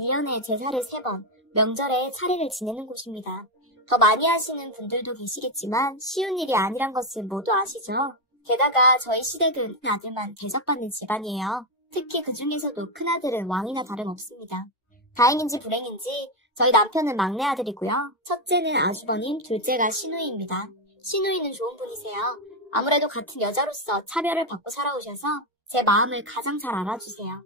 1년에 제사를 3번, 명절에 차례를 지내는 곳입니다. 더 많이 하시는 분들도 계시겠지만 쉬운 일이 아니란 것을 모두 아시죠? 게다가 저희 시댁은 아들만 대접받는 집안이에요. 특히 그 중에서도 큰아들은 왕이나 다름없습니다. 다행인지 불행인지 저희 남편은 막내 아들이고요. 첫째는 아주버님, 둘째가 시누이입니다. 시누이는 좋은 분이세요. 아무래도 같은 여자로서 차별을 받고 살아오셔서 제 마음을 가장 잘 알아주세요.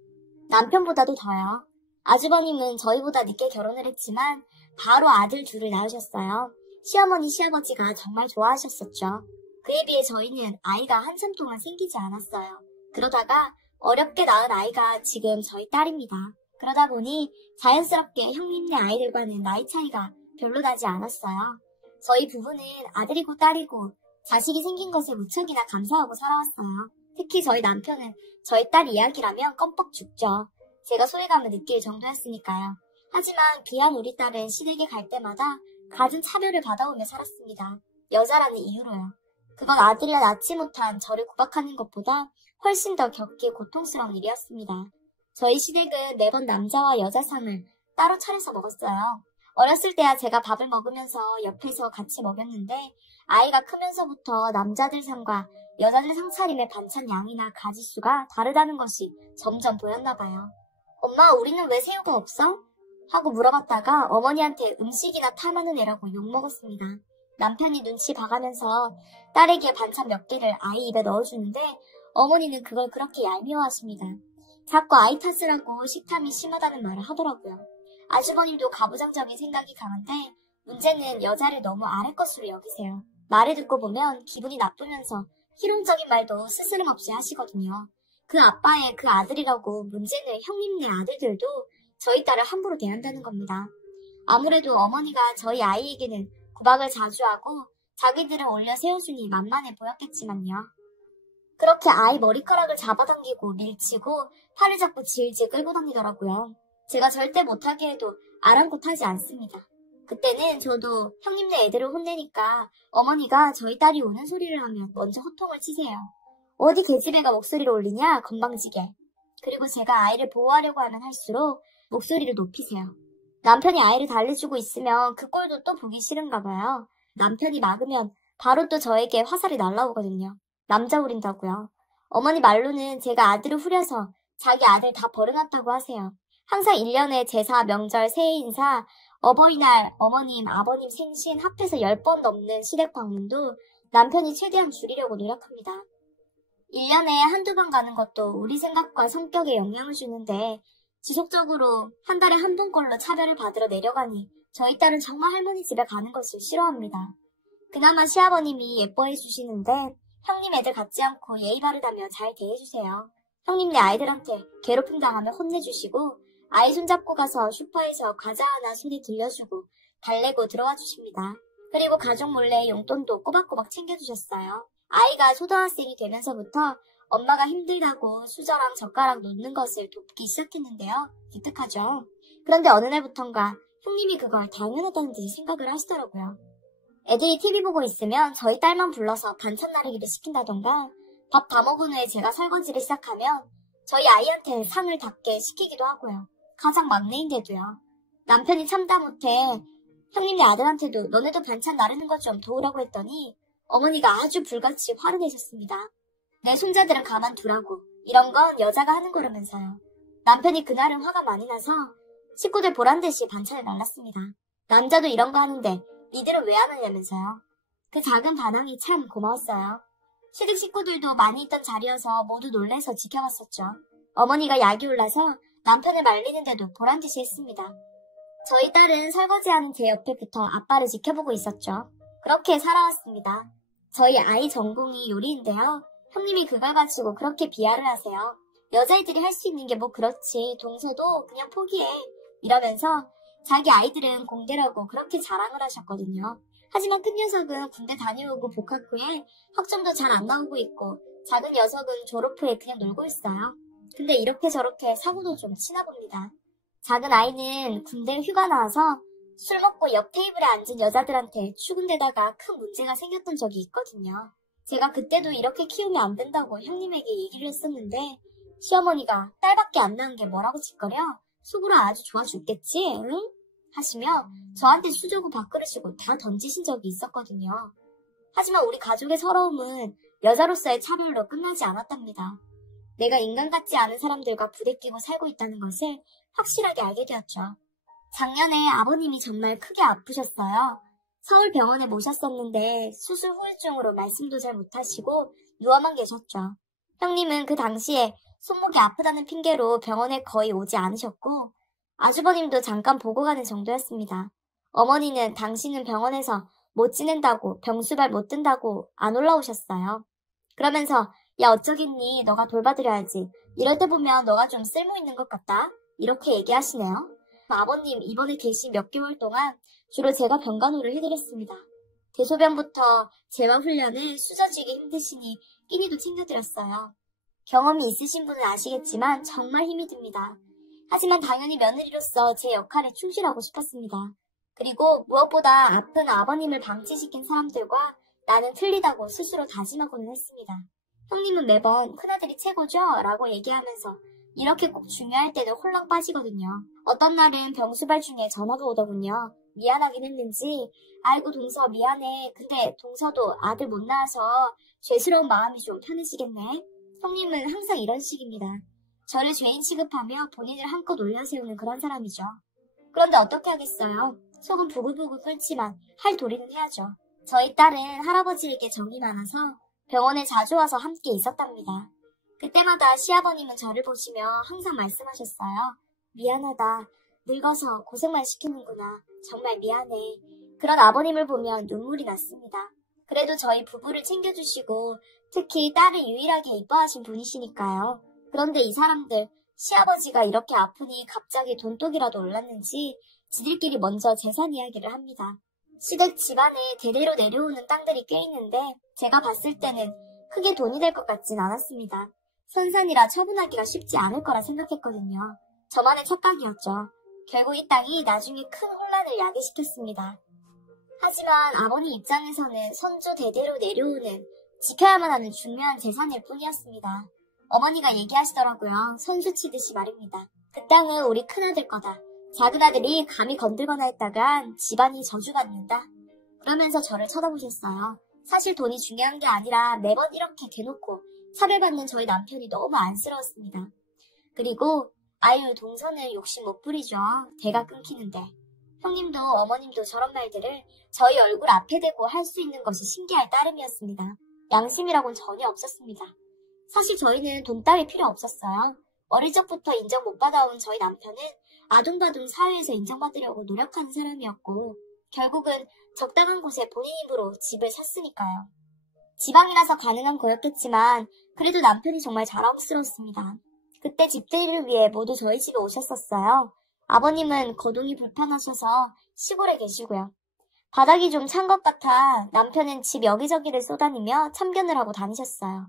남편보다도 더요. 아주버님은 저희보다 늦게 결혼을 했지만 바로 아들 둘을 낳으셨어요. 시어머니, 시아버지가 정말 좋아하셨었죠. 그에 비해 저희는 아이가 한참 동안 생기지 않았어요. 그러다가 어렵게 낳은 아이가 지금 저희 딸입니다. 그러다 보니 자연스럽게 형님네 아이들과는 나이 차이가 별로 나지 않았어요. 저희 부부는 아들이고 딸이고 자식이 생긴 것에 무척이나 감사하고 살아왔어요. 특히 저희 남편은 저희 딸 이야기라면 껌뻑 죽죠. 제가 소외감을 느낄 정도였으니까요. 하지만 귀한 우리 딸은 시댁에 갈 때마다 갖은 차별을 받아오며 살았습니다. 여자라는 이유로요. 그건 아들이라 낳지 못한 저를 구박하는 것보다 훨씬 더 겪기 고통스러운 일이었습니다. 저희 시댁은 매번 남자와 여자상을 따로 차려서 먹었어요. 어렸을 때야 제가 밥을 먹으면서 옆에서 같이 먹였는데 아이가 크면서부터 남자들 상과 여자들 상 차림의 반찬 양이나 가짓수가 다르다는 것이 점점 보였나 봐요. 엄마, 우리는 왜 새우가 없어? 하고 물어봤다가 어머니한테 음식이나 탐하는 애라고 욕먹었습니다. 남편이 눈치 봐가면서 딸에게 반찬 몇 개를 아이 입에 넣어주는데 어머니는 그걸 그렇게 얄미워하십니다. 자꾸 아이 탓을 하고 식탐이 심하다는 말을 하더라고요. 아주버님도 가부장적인 생각이 강한데 문제는 여자를 너무 아래 것으로 여기세요. 말을 듣고 보면 기분이 나쁘면서 희롱적인 말도 스스럼 없이 하시거든요. 그 아빠의 그 아들이라고 문제는 형님네 아들들도 저희 딸을 함부로 대한다는 겁니다. 아무래도 어머니가 저희 아이에게는 구박을 자주 하고 자기들을 올려 세워주니 만만해 보였겠지만요. 그렇게 아이 머리카락을 잡아당기고 밀치고 팔을 잡고 질질 끌고 다니더라고요. 제가 절대 못하게 해도 아랑곳하지 않습니다. 그때는 저도 형님네 애들을 혼내니까 어머니가 저희 딸이 우는 소리를 하면 먼저 호통을 치세요. 어디 계집애가 목소리를 올리냐 건방지게. 그리고 제가 아이를 보호하려고 하면 할수록 목소리를 높이세요. 남편이 아이를 달래주고 있으면 그 꼴도 또 보기 싫은가 봐요. 남편이 막으면 바로 또 저에게 화살이 날라오거든요. 남자 부린다고요. 어머니 말로는 제가 아들을 후려서 자기 아들 다 버려놨다고 하세요. 항상 1년에 제사, 명절, 새해 인사, 어버이날, 어머님, 아버님 생신 합해서 10번 넘는 시댁 방문도 남편이 최대한 줄이려고 노력합니다. 1년에 한두 번 가는 것도 우리 생각과 성격에 영향을 주는데 지속적으로 한 달에 한 번꼴로 차별을 받으러 내려가니 저희 딸은 정말 할머니 집에 가는 것을 싫어합니다. 그나마 시아버님이 예뻐해 주시는데 형님 애들 같지 않고 예의 바르다며 잘 대해주세요. 형님네 아이들한테 괴롭힘 당하면 혼내주시고 아이 손잡고 가서 슈퍼에서 과자 하나 손에 들려주고 달래고 들어와 주십니다. 그리고 가족 몰래 용돈도 꼬박꼬박 챙겨주셨어요. 아이가 초등학생이 되면서부터 엄마가 힘들다고 수저랑 젓가락 놓는 것을 돕기 시작했는데요. 기특하죠. 그런데 어느 날부턴가 형님이 그걸 당연하다는 듯이 생각을 하시더라고요. 애들이 TV 보고 있으면 저희 딸만 불러서 반찬 나르기를 시킨다던가 밥 다 먹은 후에 제가 설거지를 시작하면 저희 아이한테 상을 닦게 시키기도 하고요. 가장 막내인데도요. 남편이 참다 못해 형님네 아들한테도 너네도 반찬 나르는 것 좀 도우라고 했더니 어머니가 아주 불같이 화를 내셨습니다. 내 손자들은 가만두라고. 이런 건 여자가 하는 거라면서요. 남편이 그날은 화가 많이 나서 식구들 보란듯이 반찬을 날랐습니다. 남자도 이런 거 하는데 니들은 왜 안 하냐면서요. 그 작은 반항이 참 고마웠어요. 시댁 식구들도 많이 있던 자리여서 모두 놀래서 지켜봤었죠. 어머니가 약이 올라서 남편을 말리는데도 보란듯이 했습니다. 저희 딸은 설거지하는 제 옆에 붙어 아빠를 지켜보고 있었죠. 그렇게 살아왔습니다. 저희 아이 전공이 요리인데요. 형님이 그걸 가지고 그렇게 비하를 하세요. 여자애들이 할 수 있는 게 뭐 그렇지. 동서도 그냥 포기해. 이러면서 자기 아이들은 공대라고 그렇게 자랑을 하셨거든요. 하지만 큰 녀석은 군대 다녀오고 복학 후에 학점도 잘 안 나오고 있고 작은 녀석은 졸업 후에 그냥 놀고 있어요. 근데 이렇게 저렇게 사고도 좀 치나 봅니다. 작은 아이는 군대 휴가 나와서 술 먹고 옆 테이블에 앉은 여자들한테 추근대다가 큰 문제가 생겼던 적이 있거든요. 제가 그때도 이렇게 키우면 안 된다고 형님에게 얘기를 했었는데 시어머니가 딸밖에 안 낳은 게 뭐라고 짓거려? 속으로 아주 좋아 죽겠지, 응? 하시며 저한테 수저고 밥그릇이고 다 던지신 적이 있었거든요. 하지만 우리 가족의 서러움은 여자로서의 차별로 끝나지 않았답니다. 내가 인간 같지 않은 사람들과 부대끼고 살고 있다는 것을 확실하게 알게 되었죠. 작년에 아버님이 정말 크게 아프셨어요. 서울 병원에 모셨었는데 수술 후유증으로 말씀도 잘 못하시고 누워만 계셨죠. 형님은 그 당시에 손목이 아프다는 핑계로 병원에 거의 오지 않으셨고 아주버님도 잠깐 보고 가는 정도였습니다. 어머니는 당신은 병원에서 못 지낸다고 병수발 못 든다고 안 올라오셨어요. 그러면서 야 어쩌겠니 너가 돌봐드려야지. 이럴 때 보면 너가 좀 쓸모있는 것 같다. 이렇게 얘기하시네요. 아버님 이번에 계신 몇 개월 동안 주로 제가 병간호를 해드렸습니다. 대소변부터 재활 훈련을 수저쥐기 힘드시니 끼니도 챙겨드렸어요. 경험이 있으신 분은 아시겠지만 정말 힘이 듭니다. 하지만 당연히 며느리로서 제 역할에 충실하고 싶었습니다. 그리고 무엇보다 아픈 아버님을 방치시킨 사람들과 나는 틀리다고 스스로 다짐하고는 했습니다. 형님은 매번 큰아들이 최고죠? 라고 얘기하면서 이렇게 꼭 중요할 때는 홀랑 빠지거든요. 어떤 날은 병수발 중에 전화가 오더군요. 미안하긴 했는지 아이고 동서 미안해. 근데 동서도 아들 못 낳아서 죄스러운 마음이 좀 편해지겠네. 형님은 항상 이런 식입니다. 저를 죄인 취급하며 본인을 한껏 올려세우는 그런 사람이죠. 그런데 어떻게 하겠어요. 속은 부글부글 끓지만 할 도리는 해야죠. 저희 딸은 할아버지에게 정이 많아서 병원에 자주 와서 함께 있었답니다. 그때마다 시아버님은 저를 보시며 항상 말씀하셨어요. 미안하다. 늙어서 고생만 시키는구나. 정말 미안해. 그런 아버님을 보면 눈물이 났습니다. 그래도 저희 부부를 챙겨주시고 특히 딸을 유일하게 이뻐하신 분이시니까요. 그런데 이 사람들 시아버지가 이렇게 아프니 갑자기 돈독이라도 올랐는지 지들끼리 먼저 재산 이야기를 합니다. 시댁 집안에 대대로 내려오는 땅들이 꽤 있는데 제가 봤을 때는 크게 돈이 될 것 같진 않았습니다. 선산이라 처분하기가 쉽지 않을 거라 생각했거든요. 저만의 착각이었죠. 결국 이 땅이 나중에 큰 혼란을 야기시켰습니다. 하지만 아버님 입장에서는 선조 대대로 내려오는 지켜야만 하는 중요한 재산일 뿐이었습니다. 어머니가 얘기하시더라고요. 선수 치듯이 말입니다. 그 땅은 우리 큰아들 거다. 작은아들이 감히 건들거나 했다간 집안이 저주받는다. 그러면서 저를 쳐다보셨어요. 사실 돈이 중요한 게 아니라 매번 이렇게 대놓고 차별받는 저희 남편이 너무 안쓰러웠습니다. 그리고 아유 동서는 욕심 못 부리죠. 대가 끊기는데. 형님도 어머님도 저런 말들을 저희 얼굴 앞에 대고 할 수 있는 것이 신기할 따름이었습니다. 양심이라고는 전혀 없었습니다. 사실 저희는 돈 따위 필요 없었어요. 어릴 적부터 인정 못 받아온 저희 남편은 아둥바둥 사회에서 인정받으려고 노력하는 사람이었고 결국은 적당한 곳에 본인 힘으로 집을 샀으니까요. 지방이라서 가능한 거였겠지만 그래도 남편이 정말 자랑스러웠습니다. 그때 집들이를 위해 모두 저희 집에 오셨었어요. 아버님은 거동이 불편하셔서 시골에 계시고요. 바닥이 좀 찬 것 같아 남편은 집 여기저기를 쏘다니며 참견을 하고 다니셨어요.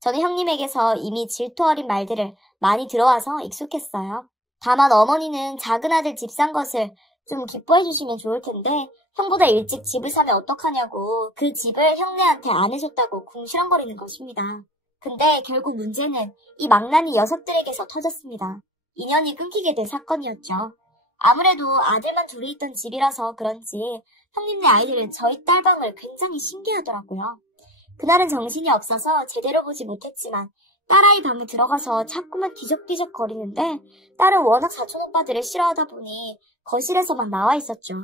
저는 형님에게서 이미 질투 어린 말들을 많이 들어와서 익숙했어요. 다만 어머니는 작은아들 집 산 것을 좀 기뻐해 주시면 좋을 텐데 형보다 일찍 집을 사면 어떡하냐고 그 집을 형네한테 안 해줬다고 궁시렁거리는 것입니다. 근데 결국 문제는 이 망나니 녀석들에게서 터졌습니다. 인연이 끊기게 된 사건이었죠. 아무래도 아들만 둘이 있던 집이라서 그런지 형님네 아이들은 저희 딸방을 굉장히 신기하더라고요. 그날은 정신이 없어서 제대로 보지 못했지만 딸아이 방에 들어가서 자꾸만 뒤적뒤적 거리는데 딸은 워낙 사촌오빠들을 싫어하다 보니 거실에서만 나와 있었죠.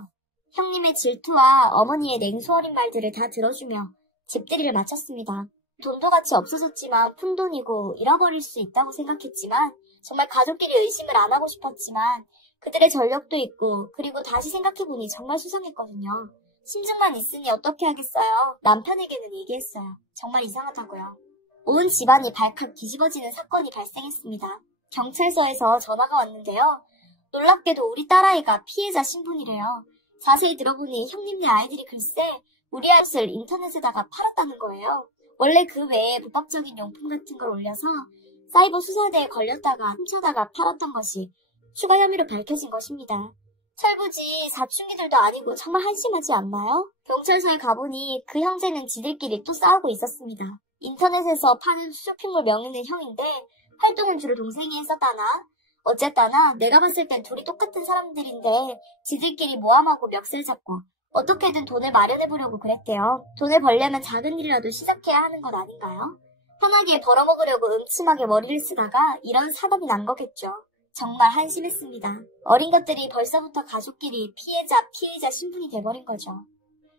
형님의 질투와 어머니의 냉소 어린 말들을 다 들어주며 집들이를 마쳤습니다. 돈도 같이 없어졌지만 푼돈이고 잃어버릴 수 있다고 생각했지만 정말 가족끼리 의심을 안 하고 싶었지만 그들의 전력도 있고 그리고 다시 생각해보니 정말 수상했거든요. 심증만 있으니 어떻게 하겠어요. 남편에게는 얘기했어요. 정말 이상하다고요. 온 집안이 발칵 뒤집어지는 사건이 발생했습니다. 경찰서에서 전화가 왔는데요. 놀랍게도 우리 딸아이가 피해자 신분이래요. 자세히 들어보니 형님네 아이들이 글쎄 우리 아이를 인터넷에다가 팔았다는 거예요. 원래 그 외에 불법적인 용품 같은 걸 올려서 사이버 수사대에 걸렸다가 훔쳐다가 팔았던 것이 추가 혐의로 밝혀진 것입니다. 철부지 사춘기들도 아니고 정말 한심하지 않나요? 경찰서에 가보니 그 형제는 지들끼리 또 싸우고 있었습니다. 인터넷에서 파는 쇼핑몰 명의는 형인데 활동은 주로 동생이 했었다나 어쨌거나 내가 봤을 땐 둘이 똑같은 사람들인데 지들끼리 모함하고 멱살 잡고 어떻게든 돈을 마련해보려고 그랬대요. 돈을 벌려면 작은 일이라도 시작해야 하는 것 아닌가요? 편하게 벌어먹으려고 음침하게 머리를 쓰다가 이런 사단이 난 거겠죠. 정말 한심했습니다. 어린 것들이 벌써부터 가족끼리 피해자 신분이 돼버린 거죠.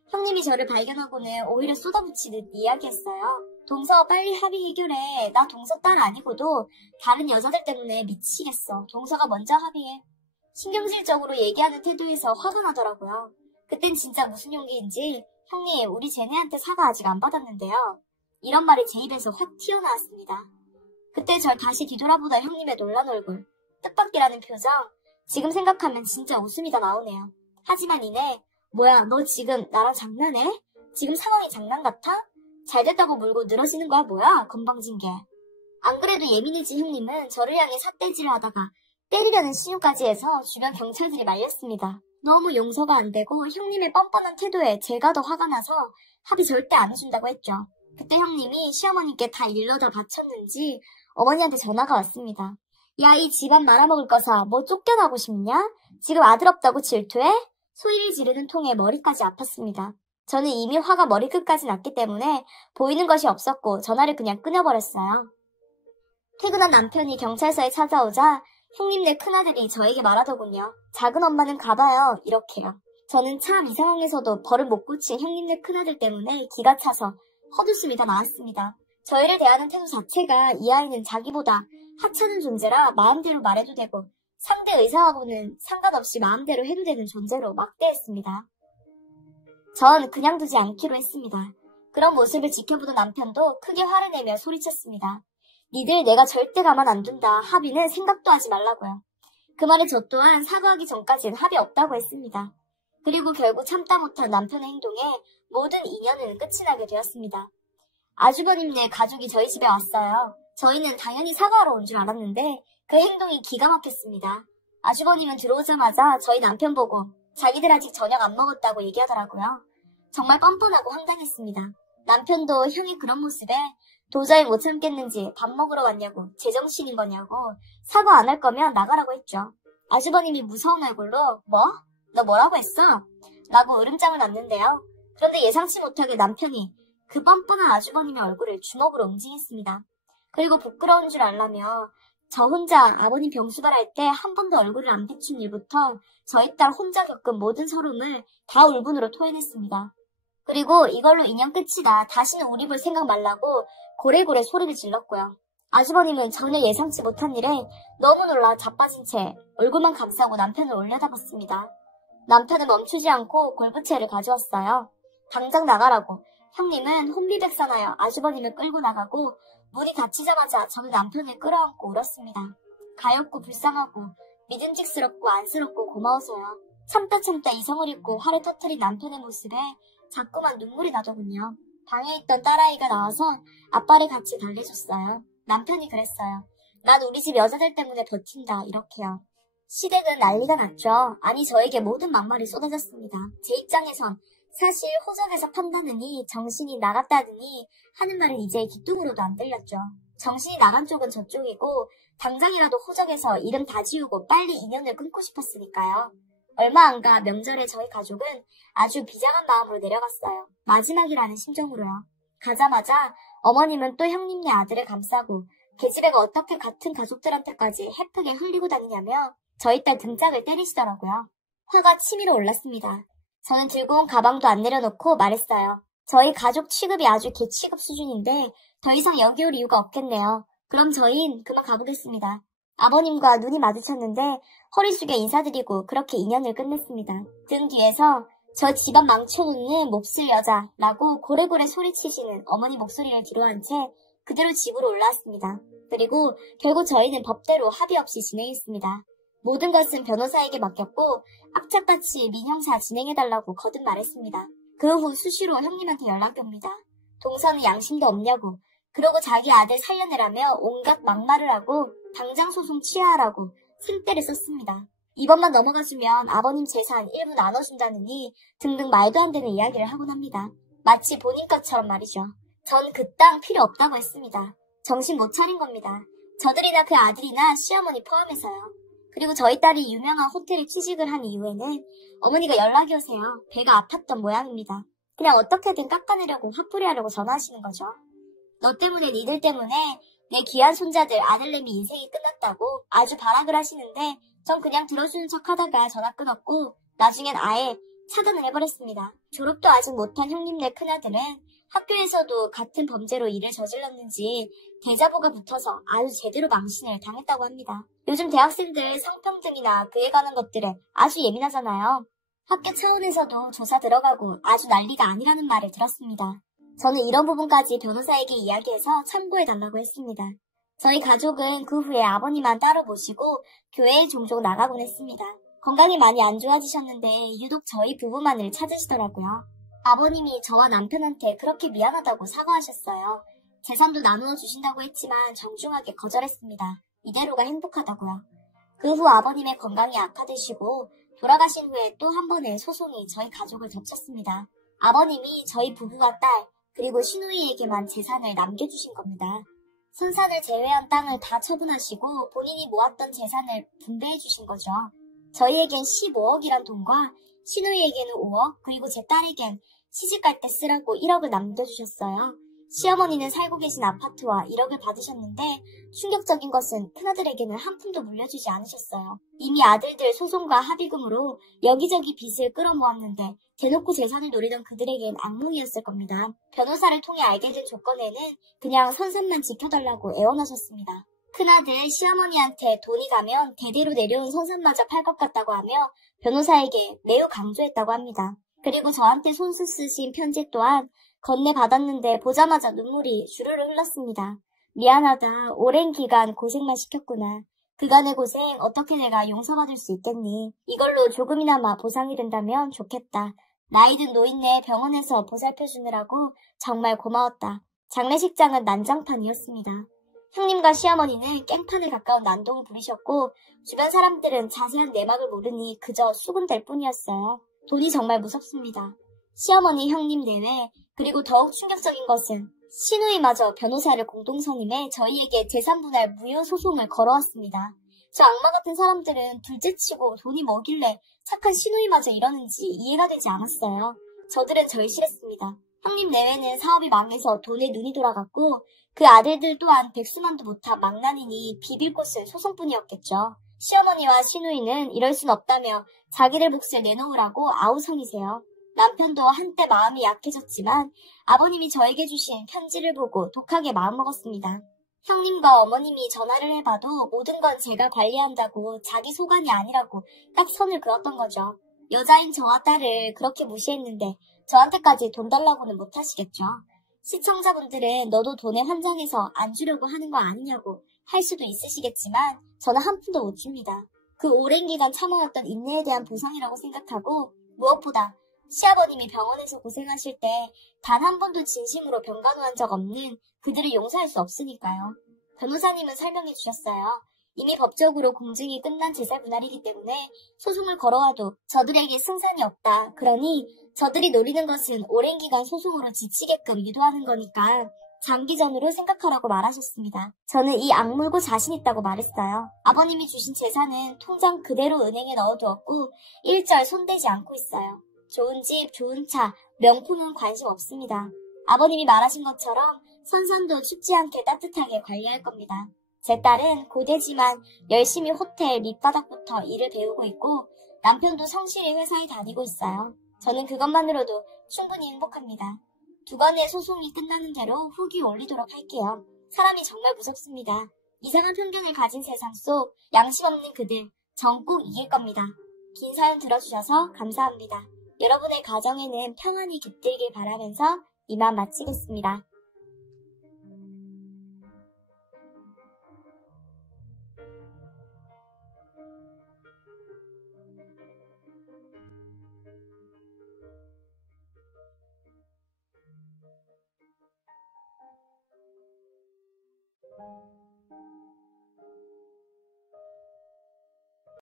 형님이 저를 발견하고는 오히려 쏟아붓히듯 이야기했어요. 동서 빨리 합의 해결해. 나 동서 딸 아니고도 다른 여자들 때문에 미치겠어. 동서가 먼저 합의해. 신경질적으로 얘기하는 태도에서 화가 나더라고요. 그땐 진짜 무슨 용기인지 형님 우리 쟤네한테 사과 아직 안 받았는데요. 이런 말이 제 입에서 확 튀어나왔습니다. 그때 절 다시 뒤돌아보다 형님의 놀란 얼굴, 뜻밖이라는 표정, 지금 생각하면 진짜 웃음이 다 나오네요. 하지만 이내 뭐야 너 지금 나랑 장난해? 지금 상황이 장난 같아? 잘됐다고 물고 늘어지는 거야 뭐야 건방진 게. 안 그래도 예민해진 형님은 저를 향해 삿대질을 하다가 때리려는 신용까지 해서 주변 경찰들이 말렸습니다. 너무 용서가 안 되고 형님의 뻔뻔한 태도에 제가 더 화가 나서 합의 절대 안 해준다고 했죠. 그때 형님이 시어머니께 다 일러다 바쳤는지 어머니한테 전화가 왔습니다. 야 이 집안 말아먹을 거사 뭐 쫓겨나고 싶냐? 지금 아들 없다고 질투해? 소리를 지르는 통에 머리까지 아팠습니다. 저는 이미 화가 머리끝까지 났기 때문에 보이는 것이 없었고 전화를 그냥 끊어버렸어요. 퇴근한 남편이 경찰서에 찾아오자 형님네 큰아들이 저에게 말하더군요. 작은 엄마는 가봐요. 이렇게요. 저는 참 이 상황에서도 버릇 못 고친 형님네 큰아들 때문에 기가 차서 헛웃음이 다 나왔습니다. 저희를 대하는 태도 자체가 이 아이는 자기보다 하찮은 존재라 마음대로 말해도 되고 상대 의사하고는 상관없이 마음대로 해도 되는 존재로 막대했습니다. 전 그냥 두지 않기로 했습니다. 그런 모습을 지켜보던 남편도 크게 화를 내며 소리쳤습니다. 니들 내가 절대 가만 안 둔다. 합의는 생각도 하지 말라고요. 그 말에 저 또한 사과하기 전까지는 합의 없다고 했습니다. 그리고 결국 참다 못한 남편의 행동에 모든 인연은 끝이 나게 되었습니다. 아주버님네 가족이 저희 집에 왔어요. 저희는 당연히 사과하러 온 줄 알았는데 그 행동이 기가 막혔습니다. 아주버님은 들어오자마자 저희 남편 보고 자기들 아직 저녁 안 먹었다고 얘기하더라고요. 정말 뻔뻔하고 황당했습니다. 남편도 형의 그런 모습에 도저히 못 참겠는지 밥 먹으러 왔냐고 제정신인 거냐고 사과 안 할 거면 나가라고 했죠. 아주버님이 무서운 얼굴로 뭐? 너 뭐라고 했어? 라고 으름장을 놨는데요. 그런데 예상치 못하게 남편이 그 뻔뻔한 아주버님의 얼굴을 주먹으로 응징했습니다. 그리고 부끄러운 줄 알라며 저 혼자 아버님 병수발할 때 한 번도 얼굴을 안 비춘 일부터 저희 딸 혼자 겪은 모든 서름을 다 울분으로 토해냈습니다. 그리고 이걸로 인연 끝이다. 다시는 우리 볼 생각 말라고 고래고래 소리를 질렀고요. 아주버님은 전혀 예상치 못한 일에 너무 놀라 자빠진 채 얼굴만 감싸고 남편을 올려다봤습니다. 남편은 멈추지 않고 골프채를 가져왔어요. 당장 나가라고. 형님은 혼비백산하여 아주버님을 끌고 나가고 문이 닫히자마자 저는 남편을 끌어안고 울었습니다. 가엾고 불쌍하고 믿음직스럽고 안쓰럽고 고마워서요. 참다 이성을 잃고 화를 터뜨린 남편의 모습에 자꾸만 눈물이 나더군요. 방에 있던 딸아이가 나와서 아빠를 같이 달래줬어요. 남편이 그랬어요. 난 우리 집 여자들 때문에 버틴다 이렇게요. 시댁은 난리가 났죠. 아니 저에게 모든 막말이 쏟아졌습니다. 제 입장에선 사실 호적에서 판다느니 정신이 나갔다느니 하는 말은 이제 귀뚱으로도 안 들렸죠. 정신이 나간 쪽은 저쪽이고 당장이라도 호적에서 이름 다 지우고 빨리 인연을 끊고 싶었으니까요. 얼마 안 가 명절에 저희 가족은 아주 비장한 마음으로 내려갔어요. 마지막이라는 심정으로요. 가자마자 어머님은 또 형님네 아들을 감싸고 계집애가 어떻게 같은 가족들한테까지 해프게 흘리고 다니냐며 저희 딸 등짝을 때리시더라고요. 화가 치밀어 올랐습니다. 저는 들고 온 가방도 안 내려놓고 말했어요. 저희 가족 취급이 아주 개취급 수준인데 더 이상 여기 올 이유가 없겠네요. 그럼 저흰 그만 가보겠습니다. 아버님과 눈이 마주쳤는데 허리 숙여 인사드리고 그렇게 인연을 끝냈습니다. 등 뒤에서 저 집안 망쳐놓는 몹쓸 여자라고 고래고래 소리치시는 어머니 목소리를 뒤로한 채 그대로 집으로 올라왔습니다. 그리고 결국 저희는 법대로 합의 없이 진행했습니다. 모든 것은 변호사에게 맡겼고 악착같이 민형사 진행해달라고 거듭 말했습니다. 그 후 수시로 형님한테 연락이 옵니다. 동서는 양심도 없냐고 그러고 자기 아들 살려내라며 온갖 막말을 하고 당장 소송 취하하라고 생떼를 썼습니다. 이번만 넘어가주면 아버님 재산 일부 나눠준다느니 등등 말도 안 되는 이야기를 하곤 합니다. 마치 본인 것처럼 말이죠. 전 그 땅 필요 없다고 했습니다. 정신 못 차린 겁니다. 저들이나 그 아들이나 시어머니 포함해서요. 그리고 저희 딸이 유명한 호텔에 취직을 한 이후에는 어머니가 연락이 오세요. 배가 아팠던 모양입니다. 그냥 어떻게든 깎아내려고 화풀이하려고 전화하시는 거죠. 너 때문에 니들 때문에 내 귀한 손자들 아들내미 인생이 끝났다고 아주 발악을 하시는데 전 그냥 들어주는 척 하다가 전화 끊었고 나중엔 아예 차단을 해버렸습니다. 졸업도 아직 못한 형님네 큰아들은 학교에서도 같은 범죄로 일을 저질렀는지 대자보가 붙어서 아주 제대로 망신을 당했다고 합니다. 요즘 대학생들 성평등이나 그에 관한 것들에 아주 예민하잖아요. 학교 차원에서도 조사 들어가고 아주 난리가 아니라는 말을 들었습니다. 저는 이런 부분까지 변호사에게 이야기해서 참고해달라고 했습니다. 저희 가족은 그 후에 아버님만 따로 모시고 교회에 종종 나가곤 했습니다. 건강이 많이 안 좋아지셨는데 유독 저희 부부만을 찾으시더라고요. 아버님이 저와 남편한테 그렇게 미안하다고 사과하셨어요. 재산도 나누어 주신다고 했지만 정중하게 거절했습니다. 이대로가 행복하다고요. 그 후 아버님의 건강이 악화되시고 돌아가신 후에 또 한 번의 소송이 저희 가족을 덮쳤습니다. 아버님이 저희 부부와 딸 그리고 시누이에게만 재산을 남겨주신 겁니다. 손산을 제외한 땅을 다 처분하시고 본인이 모았던 재산을 분배해 주신 거죠. 저희에겐 15억이란 돈과 시누이에게는 5억 그리고 제 딸에겐 시집갈 때 쓰라고 1억을 남겨주셨어요. 시어머니는 살고 계신 아파트와 1억을 받으셨는데 충격적인 것은 큰아들에게는 한 푼도 물려주지 않으셨어요. 이미 아들들 소송과 합의금으로 여기저기 빚을 끌어모았는데 대놓고 재산을 노리던 그들에겐 악몽이었을 겁니다. 변호사를 통해 알게 된 조건에는 그냥 선산만 지켜달라고 애원하셨습니다. 큰아들 시어머니한테 돈이 가면 대대로 내려온 선산마저 팔 것 같다고 하며 변호사에게 매우 강조했다고 합니다. 그리고 저한테 손수 쓰신 편지 또한 건네받았는데 보자마자 눈물이 주르르 흘렀습니다. 미안하다. 오랜 기간 고생만 시켰구나. 그간의 고생 어떻게 내가 용서받을 수 있겠니? 이걸로 조금이나마 보상이 된다면 좋겠다. 나이든 노인네 병원에서 보살펴주느라고 정말 고마웠다. 장례식장은 난장판이었습니다. 형님과 시어머니는 깽판에 가까운 난동을 부리셨고 주변 사람들은 자세한 내막을 모르니 그저 수군댈 뿐이었어요. 돈이 정말 무섭습니다. 시어머니, 형님 내외 그리고 더욱 충격적인 것은 시누이마저 변호사를 공동선임해 저희에게 재산분할 무효 소송을 걸어왔습니다. 저 악마 같은 사람들은 둘째치고 돈이 뭐길래 착한 시누이마저 이러는지 이해가 되지 않았어요. 저들은 절실했습니다. 형님 내외는 사업이 망해서 돈에 눈이 돌아갔고 그 아들들 또한 백수만도 못한 망나니니 비빌 곳은 소송뿐이었겠죠. 시어머니와 시누이는 이럴 순 없다며 자기들 몫을 내놓으라고 아우성이세요. 남편도 한때 마음이 약해졌지만 아버님이 저에게 주신 편지를 보고 독하게 마음먹었습니다. 형님과 어머님이 전화를 해봐도 모든 건 제가 관리한다고 자기 소관이 아니라고 딱 선을 그었던 거죠. 여자인 저와 딸을 그렇게 무시했는데 저한테까지 돈 달라고는 못하시겠죠. 시청자분들은 너도 돈에 환장해서 안 주려고 하는 거 아니냐고 할 수도 있으시겠지만 저는 한 푼도 못 줍니다. 그 오랜 기간 참아왔던 인내에 대한 보상이라고 생각하고 무엇보다 시아버님이 병원에서 고생하실 때 단 한 번도 진심으로 병간호한 적 없는 그들을 용서할 수 없으니까요. 변호사님은 설명해 주셨어요. 이미 법적으로 공증이 끝난 재산 분할이기 때문에 소송을 걸어와도 저들에게 승산이 없다. 그러니 저들이 노리는 것은 오랜 기간 소송으로 지치게끔 유도하는 거니까 장기전으로 생각하라고 말하셨습니다. 저는 이 악물고 자신 있다고 말했어요. 아버님이 주신 재산은 통장 그대로 은행에 넣어두었고 일절 손대지 않고 있어요. 좋은 집, 좋은 차, 명품은 관심 없습니다. 아버님이 말하신 것처럼 선산도 춥지 않게 따뜻하게 관리할 겁니다. 제 딸은 고대지만 열심히 호텔 밑바닥부터 일을 배우고 있고 남편도 성실히 회사에 다니고 있어요. 저는 그것만으로도 충분히 행복합니다. 두 건의 소송이 끝나는 대로 후기 올리도록 할게요. 사람이 정말 무섭습니다. 이상한 편견을 가진 세상 속 양심 없는 그들, 전 꼭 이길 겁니다. 긴 사연 들어주셔서 감사합니다. 여러분의 가정에는 평안이 깃들길 바라면서 이만 마치겠습니다.